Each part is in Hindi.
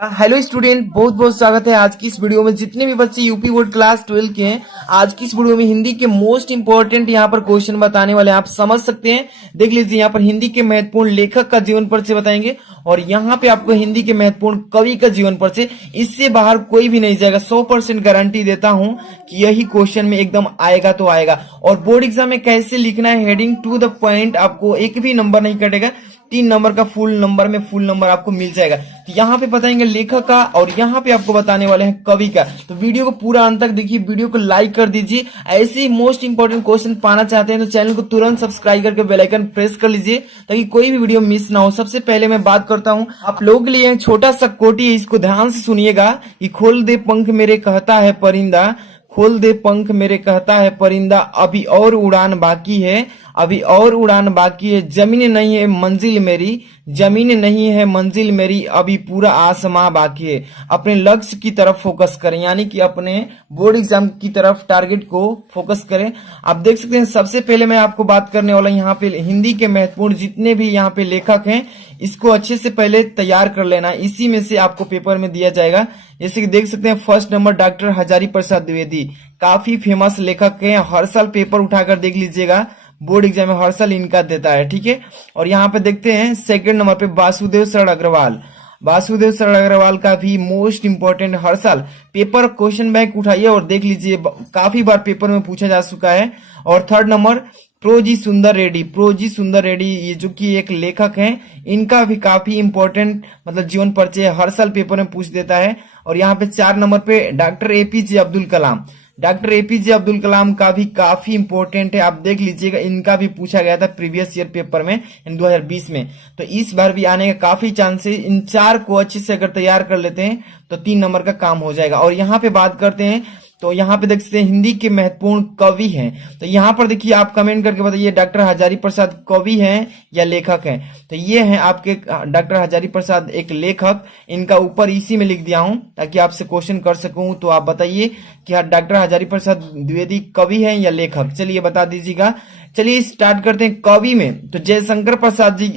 हेलो स्टूडेंट, बहुत बहुत स्वागत है आज की इस वीडियो में। जितने भी बच्चे यूपी बोर्ड क्लास 12 के हैं, आज की इस वीडियो में हिंदी के मोस्ट इंपॉर्टेंट यहाँ पर क्वेश्चन बताने वाले हैं। आप समझ सकते हैं, देख लीजिए यहाँ पर हिंदी के महत्वपूर्ण लेखक का जीवन परिचय बताएंगे और यहाँ पे आपको हिंदी के महत्वपूर्ण कवि का जीवन परिचय। इससे बाहर कोई भी नहीं जाएगा, 100% गारंटी देता हूँ कि यही क्वेश्चन में एकदम आएगा तो आएगा। और बोर्ड एग्जाम में कैसे लिखना है, हेडिंग टू द पॉइंट, आपको एक भी नंबर नहीं कटेगा। 3 नंबर का फुल नंबर में फुल नंबर आपको मिल जाएगा। तो यहाँ पे बताएंगे लेखक का और यहाँ पे आपको बताने वाले हैं कवि का। तो वीडियो को पूरा अंत तक देखिए, वीडियो को लाइक कर दीजिए। ऐसे ही मोस्ट इंपोर्टेंट क्वेश्चन पाना चाहते हैं तो चैनल को तुरंत सब्सक्राइब करके बेल आइकन प्रेस कर लीजिए ताकि कोई भी वीडियो मिस ना हो। सबसे पहले मैं बात करता हूँ आप लोगों के लिए छोटा सा कोटी है, इसको ध्यान से सुनिएगा। कि खोल दे पंख मेरे कहता है परिंदा, खोल दे पंख मेरे कहता है परिंदा, अभी और उड़ान बाकी है, अभी और उड़ान बाकी है, जमीन नहीं है मंजिल मेरी, जमीन नहीं है मंजिल मेरी, अभी पूरा आसमां बाकी है। अपने लक्ष्य की तरफ फोकस करें, यानी कि अपने बोर्ड एग्जाम की तरफ टारगेट को फोकस करें। आप देख सकते हैं, सबसे पहले मैं आपको बात करने वाला यहाँ पे हिंदी के महत्वपूर्ण जितने भी यहाँ पे लेखक हैं, इसको अच्छे से पहले तैयार कर लेना। इसी में से आपको पेपर में दिया जाएगा। जैसे कि देख सकते हैं, first number doctor Hazari Prasad Dwivedi, काफी फेमस लेखक हैं। हर साल पेपर उठाकर देख लीजिएगा, बोर्ड एग्जाम में हर साल इनका देता है, ठीक है। और यहाँ पे देखते हैं सेकंड नंबर पे वासुदेव शरण अग्रवाल, वासुदेव शरण अग्रवाल का भी मोस्ट इंपोर्टेंट, हर साल पेपर क्वेश्चन बैंक उठाइए और देख लीजिए, काफी बार पेपर में पूछा जा चुका है। और थर्ड नंबर प्रोजी सुंदर रेड्डी, प्रोजी सुंदर रेड्डी, ये जो कि एक लेखक हैं, इनका भी काफी इंपॉर्टेंट मतलब जीवन परिचय हर साल पेपर में पूछ देता है। और यहाँ पे 4 नंबर पे doctor APJ Abdul Kalam, doctor APJ Abdul Kalam का भी काफी इंपॉर्टेंट है। आप देख लीजिएगा, इनका भी पूछा गया था प्रीवियस ईयर पेपर में 2020 में, तो इस बार भी आने का काफी चांस है। इन 4 को अच्छे से अगर तैयार कर लेते हैं तो 3 नंबर का काम हो जाएगा। और यहाँ पे बात करते हैं तो यहाँ पे देख सकते हैं हिंदी के महत्वपूर्ण कवि हैं। तो यहाँ पर देखिए, आप कमेंट करके बताइए डॉक्टर हजारी प्रसाद कवि हैं या लेखक हैं। तो ये हैं आपके डॉक्टर हजारी प्रसाद एक लेखक, इनका ऊपर इसी में लिख दिया हूं ताकि आपसे क्वेश्चन कर सकूं। तो आप बताइए कि डॉक्टर हजारी प्रसाद द्विवेदी कवि हैं या लेखक, चलिए बता दीजिएगा। चलिए स्टार्ट करते हैं कवि में। तो जयशंकर प्रसाद जी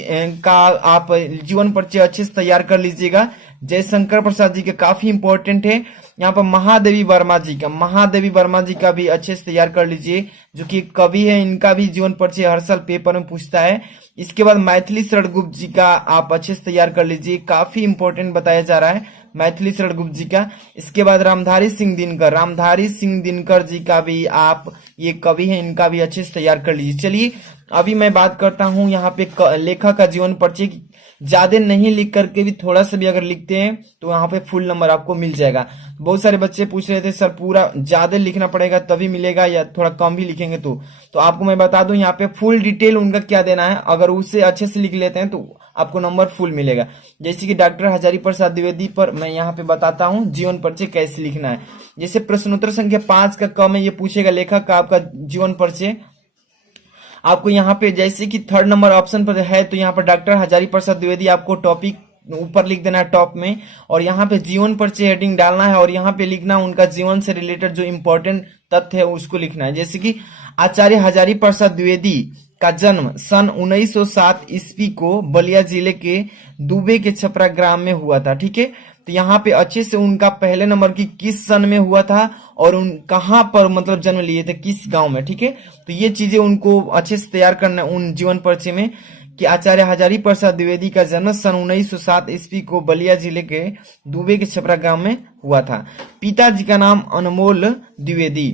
का आप जीवन परिचय अच्छे से तैयार कर लीजिएगा। जयशंकर प्रसाद जी के काफी इंपॉर्टेंट है। यहाँ पर महादेवी वर्मा जी का, महादेवी वर्मा जी का भी अच्छे से तैयार कर लीजिए, जो कि कवि है। इनका भी जीवन परिचय हर साल पेपर में पूछता है। इसके बाद मैथिली शरण गुप्त जी का आप अच्छे से तैयार कर लीजिए, काफी इंपॉर्टेंट बताया जा रहा है मैथिली शरण गुप्त जी का। इसके बाद रामधारी सिंह दिनकर, रामधारी सिंह दिनकर जी का भी आप, ये कवि है, इनका भी अच्छे से तैयार कर लीजिए। चलिए अभी मैं बात करता हूँ यहाँ पे लेखक का जीवन परिचय। ज्यादा नहीं लिख करके भी थोड़ा सा भी अगर लिखते हैं तो यहाँ पे फुल नंबर आपको मिल जाएगा। बहुत सारे बच्चे पूछ रहे थे सर पूरा ज्यादा लिखना पड़ेगा तभी मिलेगा या थोड़ा कम भी लिखेंगे तो आपको मैं बता दूं, यहाँ पे फुल डिटेल उनका क्या देना है। अगर उसे अच्छे से लिख लेते हैं तो आपको नंबर फुल मिलेगा। जैसे कि डॉक्टर हजारी प्रसाद द्विवेदी पर मैं यहाँ पे बताता हूँ जीवन परिचय कैसे लिखना है। जैसे प्रश्नोत्तर संख्या 5 का क में ये पूछेगा लेखक का आपका जीवन परिचय। आपको यहाँ पे जैसे कि थर्ड नंबर ऑप्शन पर है तो यहाँ पर डॉक्टर हजारी प्रसाद द्विवेदी आपको टॉपिक ऊपर लिख देना है टॉप में, और यहाँ पे जीवन परिचय हेडिंग डालना है और यहाँ पे लिखना उनका जीवन से रिलेटेड जो इंपॉर्टेंट तथ्य है उसको लिखना है। जैसे कि आचार्य हजारी प्रसाद द्विवेदी का जन्म सन 1907 ईस्वी को बलिया जिले के दुबे के छपरा ग्राम में हुआ था, ठीक है। तो यहाँ पे अच्छे से उनका पहले नंबर की किस सन में हुआ था और उन कहाँ पर मतलब जन्म लिए थे, किस गांव में, ठीक है। तो ये चीजें उनको अच्छे से तैयार करना है उन जीवन परिचय में कि आचार्य हजारी प्रसाद द्विवेदी का जन्म सन 1907 ईस्वी को बलिया जिले के दुबे के छपरा गांव में हुआ था। पिताजी का नाम अनमोल द्विवेदी,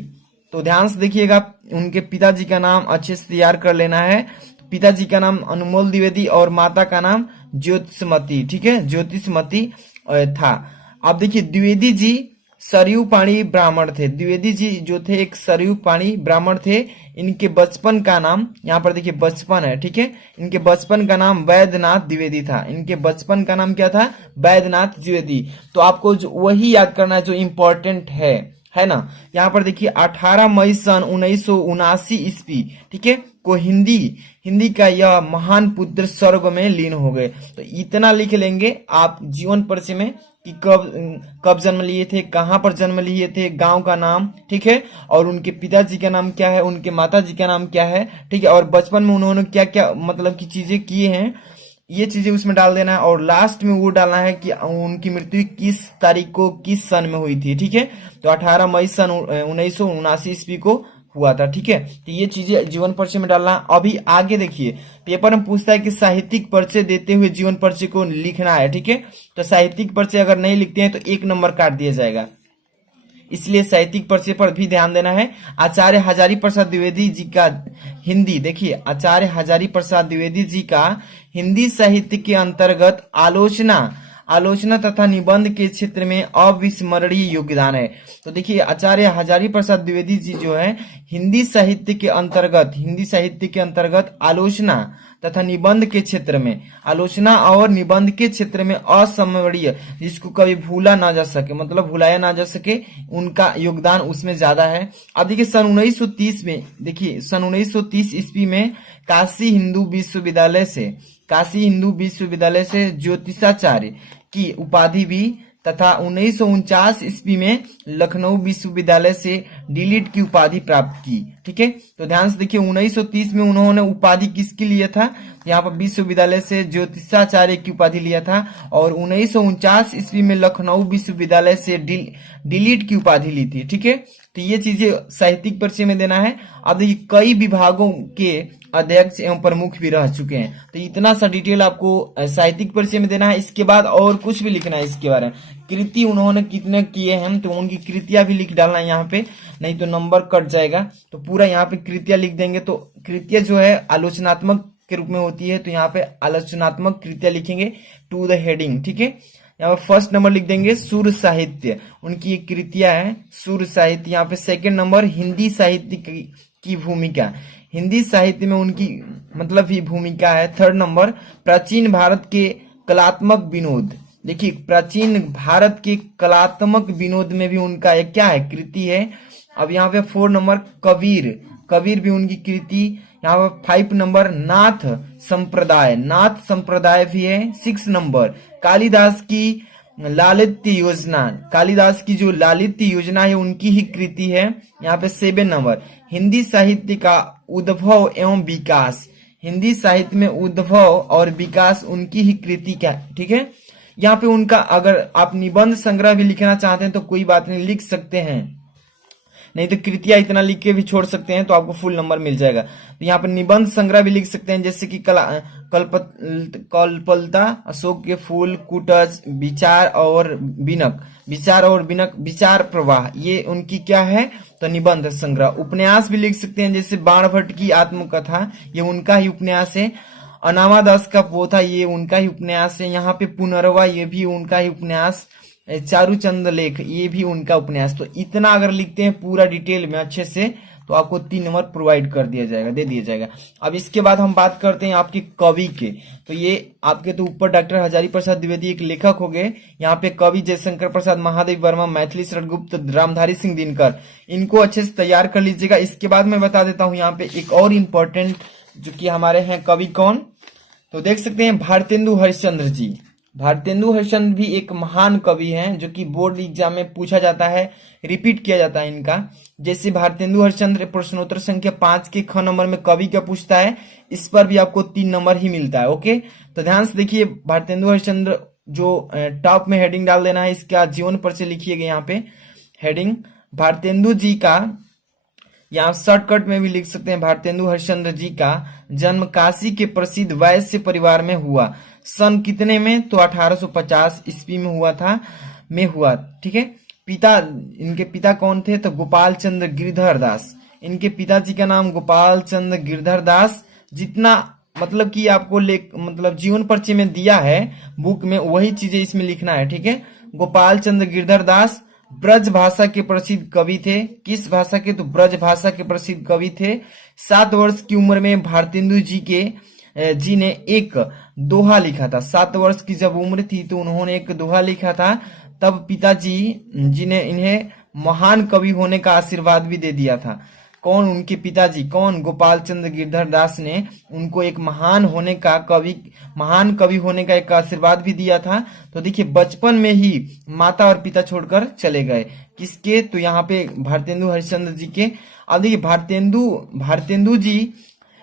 तो ध्यान से देखिएगा, उनके पिताजी का नाम अच्छे से तैयार कर लेना है। पिताजी का नाम अनमोल द्विवेदी और माता का नाम ज्योतिषमती, ठीक है, ज्योतिषमती था। अब देखिए द्विवेदी जी सरयू पाणी ब्राह्मण थे, द्विवेदी जी जो थे एक सरयू पाणी ब्राह्मण थे। इनके बचपन का नाम, यहाँ पर देखिए बचपन है, ठीक है, इनके बचपन का नाम वैद्यनाथ द्विवेदी था। इनके बचपन का नाम क्या था, वैद्यनाथ द्विवेदी। तो आपको जो वही याद करना है जो इम्पोर्टेंट है ना। यहाँ पर देखिए 18 मई सन 1979 ईस्वी, ठीक है, को हिंदी का यह महान पुत्र स्वर्ग में लीन हो गए। तो इतना लिख लेंगे आप जीवन परिचय में कि कब जन्म लिए थे, कहाँ पर जन्म लिए थे, गांव का नाम, ठीक है, और उनके पिताजी का नाम क्या है, उनके माताजी का नाम क्या है, ठीक है, और बचपन में उन्होंने क्या क्या मतलब की चीजें किए हैं। ये चीजें उसमें डाल देना है, और लास्ट में वो डालना है कि उनकी मृत्यु किस तारीख को किस सन में हुई थी। ठीक है, तो 18 मई सन 1979 ईस्वी को हुआ था। ठीक है, तो ये चीजें जीवन परिचय में डालना। अभी आगे देखिए, पेपर में पूछता है कि साहित्यिक परिचय देते हुए जीवन परिचय को लिखना है। ठीक है, तो साहित्यिक परिचय अगर नहीं लिखते हैं तो 1 नंबर काट दिया जाएगा, इसलिए साहित्यिक परिचय पर भी ध्यान देना है। आचार्य हजारी प्रसाद द्विवेदी जी का हिंदी, देखिए आचार्य हजारी प्रसाद द्विवेदी जी का हिंदी साहित्य के अंतर्गत आलोचना तथा निबंध के क्षेत्र में अविस्मरणीय योगदान है। तो देखिए आचार्य हजारी प्रसाद द्विवेदी जी जो है हिंदी साहित्य के अंतर्गत आलोचना तथा निबंध के क्षेत्र में, आलोचना और निबंध के क्षेत्र में अविस्मरणीय, जिसको कभी भूला ना जा सके, मतलब भुलाया ना जा सके, उनका योगदान उसमें ज्यादा है। अब देखिए सन 1930 में, देखिए सन 1930 ईस्वी में काशी हिंदू विश्वविद्यालय से ज्योतिषाचार्य की उपाधि भी, तथा 1949 ईस्वी में लखनऊ विश्वविद्यालय से डीलिट की उपाधि प्राप्त की। ठीक है, तो ध्यान से देखिए 1930 में उन्होंने उपाधि किसकी लिया था, यहाँ पर विश्वविद्यालय से ज्योतिषाचार्य की उपाधि लिया था, और 1949 ईस्वी में लखनऊ विश्वविद्यालय से डीलिट की उपाधि ली थी। ठीक है, तो ये चीजें साहित्यिक परिचय में देना है। अब देखिए कई विभागों के अध्यक्ष एवं प्रमुख भी रह चुके हैं, तो इतना सा डिटेल आपको साहित्यिक परिचय में देना है। इसके बाद और कुछ भी लिखना है इसके बारे में, कृति उन्होंने कितने किए हैं तो उनकी कृतियां भी लिख डालना है यहाँ पे, नहीं तो नंबर कट जाएगा। तो पूरा यहाँ पे कृतियां लिख देंगे, तो कृतियां जो है आलोचनात्मक के रूप में होती है, तो यहाँ पे आलोचनात्मक कृतियां लिखेंगे टू द हेडिंग। ठीक है, यहाँ पे फर्स्ट नंबर लिख देंगे सुर साहित्य, उनकी एक कृतियां है सुर साहित्य। यहाँ पे सेकंड नंबर हिंदी साहित्य की भूमिका, हिंदी साहित्य में उनकी मतलब ही भूमिका है। थर्ड नंबर प्राचीन भारत के कलात्मक विनोद, देखिए प्राचीन भारत के कलात्मक विनोद में भी उनका एक क्या है, कृति है। अब यहाँ पे 4 नंबर कबीर भी उनकी कृति। यहाँ पे 5 नंबर नाथ संप्रदाय भी है। 6 नंबर कालिदास की जो लालित्य योजना है उनकी ही कृति है। यहाँ पे 7 नंबर हिंदी साहित्य का उद्भव एवं विकास, हिंदी साहित्य में उद्भव और विकास उनकी ही कृति का। ठीक है, यहाँ पे उनका अगर आप निबंध संग्रह भी लिखना चाहते हैं तो कोई बात नहीं, लिख सकते हैं, नहीं तो कृतियां इतना लिख के भी छोड़ सकते हैं तो आपको फुल नंबर मिल जाएगा। तो यहाँ पर निबंध संग्रह भी लिख सकते हैं, जैसे कि कल्पलता, अशोक के फूल, कुटज, विचार प्रवाह, ये उनकी क्या है तो निबंध संग्रह। उपन्यास भी लिख सकते हैं, जैसे बाणभट्ट की आत्मकथा, ये उनका ही उपन्यास है। अनामादास का पोथा, ये उनका ही उपन्यास है। यहाँ पे पुनर्वा, ये भी उनका ही उपन्यास। चारुचंद लेख, ये भी उनका उपन्यास। तो इतना अगर लिखते हैं पूरा डिटेल में अच्छे से तो आपको 3 नंबर प्रोवाइड कर दिया जाएगा, दे दिया जाएगा। अब इसके बाद हम बात करते हैं आपके कवि के। तो ये आपके तो ऊपर डॉक्टर हजारी प्रसाद द्विवेदी एक लेखक हो गए, यहाँ पे कवि जयशंकर प्रसाद, महादेव वर्मा, मैथिली शरण गुप्त, रामधारी सिंह दिनकर, इनको अच्छे से तैयार कर लीजिएगा। इसके बाद मैं बता देता हूँ यहाँ पे एक और इम्पोर्टेंट जो कि हमारे हैं कवि कौन, तो देख सकते हैं भारतेंदु हरिश्चंद्र जी। भारतेंदु हरिश्चंद्र भी एक महान कवि हैं जो कि बोर्ड एग्जाम में पूछा जाता है, रिपीट किया जाता है इनका। जैसे भारतेंदु हरिश्चंद्र प्रश्नोत्तर संख्या 5 के ख नंबर में कवि क्या पूछता है, इस पर भी आपको 3 नंबर ही मिलता है। ओके, तो ध्यान से देखिए भारतेंदु हरिश्चंद्र जो टॉप में हेडिंग डाल देना है, इसका जीवन परिचय लिखिएगा यहाँ पे हेडिंग भारतेंदु जी का। यहाँ शॉर्टकट में भी लिख सकते हैं भारतेंदु हरिश्चंद्र जी का जन्म काशी के प्रसिद्ध वैश्य परिवार में हुआ। सन कितने में, तो 1850 ईस्वी में हुआ। ठीक है, इनके पिता कौन थे, तो गोपाल चंद्र गिरधर दास। इनके पिताजी का नाम गोपाल चंद्र गिरधर दास। जितना मतलब कि आपको मतलब जीवन परिचय में दिया है बुक में, वही चीजें इसमें लिखना है। ठीक है, गोपाल चंद्र गिरधर दास ब्रज भाषा के प्रसिद्ध कवि थे। किस भाषा के, तो ब्रज भाषा के प्रसिद्ध कवि थे। 7 वर्ष की उम्र में भारतेंदु जी ने एक दोहा लिखा था। 7 वर्ष की जब उम्र थी तो उन्होंने एक दोहा लिखा था। तब पिताजी जी ने इन्हें महान कवि होने का आशीर्वाद भी दे दिया था। कौन, उनके पिताजी, कौन, गोपाल चंद्र गिरधर दास ने उनको एक महान कवि होने का एक आशीर्वाद भी दिया था। तो देखिए बचपन में ही माता और पिता छोड़कर चले गए, किसके, तो यहाँ पे भारतेंदु हरिश्चंद्र जी के। अब देखिए भारतेंदु जी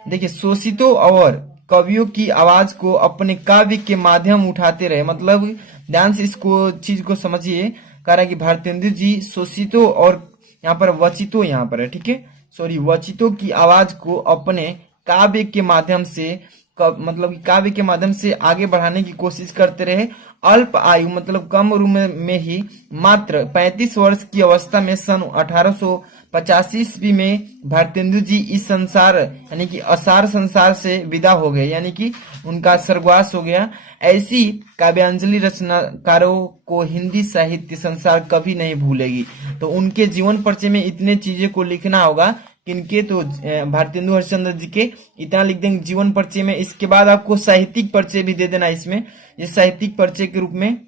देखिए शोषितों और कवियों की आवाज को अपने काव्य के माध्यम उठाते रहे। मतलब ध्यान से इसको चीज को समझिए। कह रहा है कि भारतेंदु जी शोषितों और यहाँ पर वचितों यहाँ पर है, ठीक है, सॉरी, वचितों की आवाज को अपने काव्य के माध्यम से मतलब कि काव्य के माध्यम से आगे बढ़ाने की कोशिश करते रहे। अल्प आयु मतलब कम उम्र में ही मात्र 35 वर्ष की अवस्था में सन 1885 ईस्वी में भारतेंदु जी इस संसार यानी कि असार संसार से विदा हो गए, यानी कि उनका स्वर्गवास हो गया। ऐसी काव्यांजलि रचनाकारों को हिंदी साहित्य संसार कभी नहीं भूलेगी। तो उनके जीवन परिचय में इतने चीजें को लिखना होगा, किनके, तो भारतेंदु हरिश्चंद्र जी के इतना लिख देंगे जीवन परिचय में। इसके बाद आपको साहित्यिक परिचय भी दे देना इसमें, ये साहित्यिक परिचय के रूप में,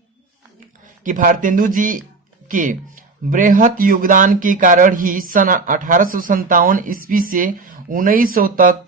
कि भारतेंदु जी के बृहत योगदान के कारण ही सन 1857 ईस्वी से 1900 तक,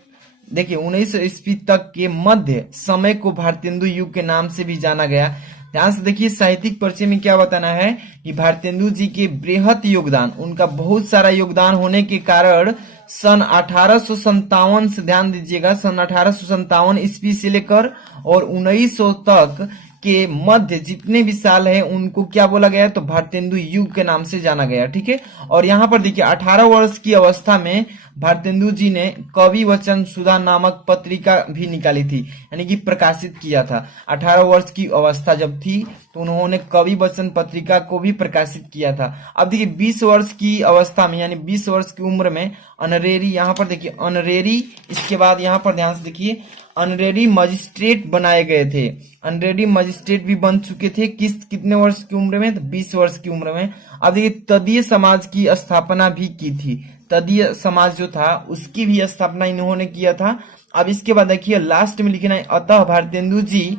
देखिए 1900 ईस्वी तक के मध्य समय को भारतेंदु युग के नाम से भी जाना गया। ध्यान से देखिए साहित्यिक परिचय में क्या बताना है कि भारतेंदु जी के बृहत योगदान, उनका बहुत सारा योगदान होने के कारण सन 1857 से, ध्यान दीजिएगा, सन 1857 ईस्वी से लेकर और 1900 तक के मध्य जितने भी साल है उनको क्या बोला गया, तो भारतेंदु युग के नाम से जाना गया, ठीक है। और यहाँ पर देखिए 18 वर्ष की अवस्था में भारतेंदु जी ने कवि वचन सुधा नामक पत्रिका भी निकाली थी, यानी कि प्रकाशित किया था। 18 वर्ष की अवस्था जब थी तो उन्होंने कवि वचन पत्रिका को भी प्रकाशित किया था। अब देखिए 20 वर्ष की अवस्था में, यानी 20 वर्ष की उम्र में ऑनरेरी, यहाँ पर देखिए ऑनरेरी, इसके बाद यहाँ पर ध्यान से देखिए ऑनरेरी मजिस्ट्रेट बनाए गए थे। ऑनरेरी मजिस्ट्रेट भी बन चुके थे कितने वर्ष की उम्र में, तो 20 वर्ष की उम्र में। अब देखिए तदीय समाज की स्थापना भी की थी। तदीय समाज जो था उसकी भी स्थापना इन्होंने किया था। अब इसके बाद देखिए लास्ट में लिखना है, अतः भारतेंदु जी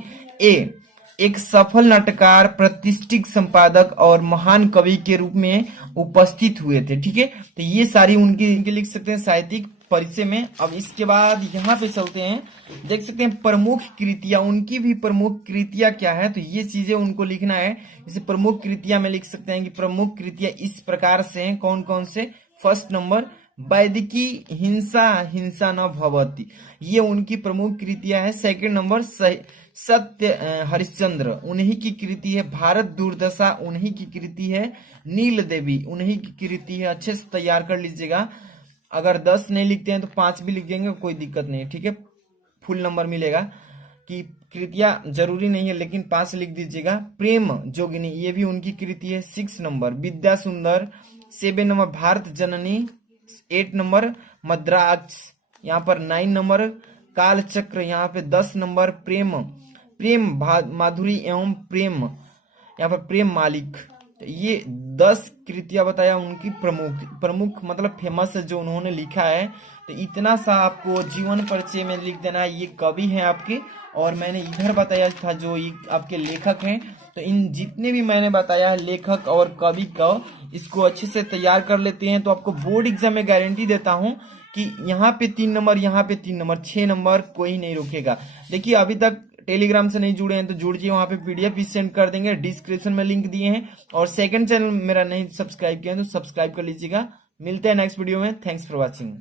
एक सफल नाटककार, प्रतिष्ठित संपादक और महान कवि के रूप में उपस्थित हुए थे, ठीक है। तो ये सारी उनकी लिख सकते हैं साहित्यिक परिचय में। अब इसके बाद यहाँ पे चलते हैं, देख सकते हैं प्रमुख कृतियां, उनकी भी प्रमुख कृतियां क्या है, तो ये चीजें उनको लिखना है। इसे प्रमुख कृतियां में लिख सकते हैं कि प्रमुख कृतियां इस प्रकार से हैं, कौन कौन से। फर्स्ट नंबर वैदिकी हिंसा हिंसा न भवती, ये उनकी प्रमुख कृतियां है। सेकंड नंबर सत्य हरिश्चंद्र, उन्हीं की कृति है। भारत दुर्दशा, उन्हीं की कृति है। नील देवी, उन्हीं की कृति है। अच्छे से तैयार कर लीजिएगा, अगर 10 नहीं लिखते हैं तो 5 भी लिख देंगे, कोई दिक्कत नहीं है, ठीक है, फुल नंबर मिलेगा। कि कृतियां जरूरी नहीं है लेकिन 5 लिख दीजिएगा। प्रेम जोगिनी, ये भी उनकी कृति है। 6 नंबर विद्या सुंदर। 7 नंबर भारत जननी। 8 नंबर मद्रास, यहाँ पर 9 नंबर काल चक्र, यहाँ पे 10 नंबर प्रेम माधुरी एवं प्रेम, यहाँ पर प्रेम मालिक। ये 10 कृतियां बताया उनकी प्रमुख मतलब फेमस है जो उन्होंने लिखा है। तो इतना सा आपको जीवन परिचय में लिख देना है। ये कवि हैं आपके, और मैंने इधर बताया था जो ये आपके लेखक हैं। तो इन जितने भी मैंने बताया है लेखक और कवि का, इसको अच्छे से तैयार कर लेते हैं तो आपको बोर्ड एग्जाम में गारंटी देता हूं कि यहाँ पे 3 नंबर, यहाँ पे 3 नंबर, 6 नंबर कोई नहीं रोकेगा। देखिए अभी तक टेलीग्राम से नहीं जुड़े हैं तो जुड़ जाइए, वहां पे पीडीएफ भी सेंड कर देंगे, डिस्क्रिप्शन में लिंक दिए हैं। और सेकंड चैनल मेरा नहीं सब्सक्राइब किया है तो सब्सक्राइब कर लीजिएगा। मिलते हैं नेक्स्ट वीडियो में। Thanks for watching.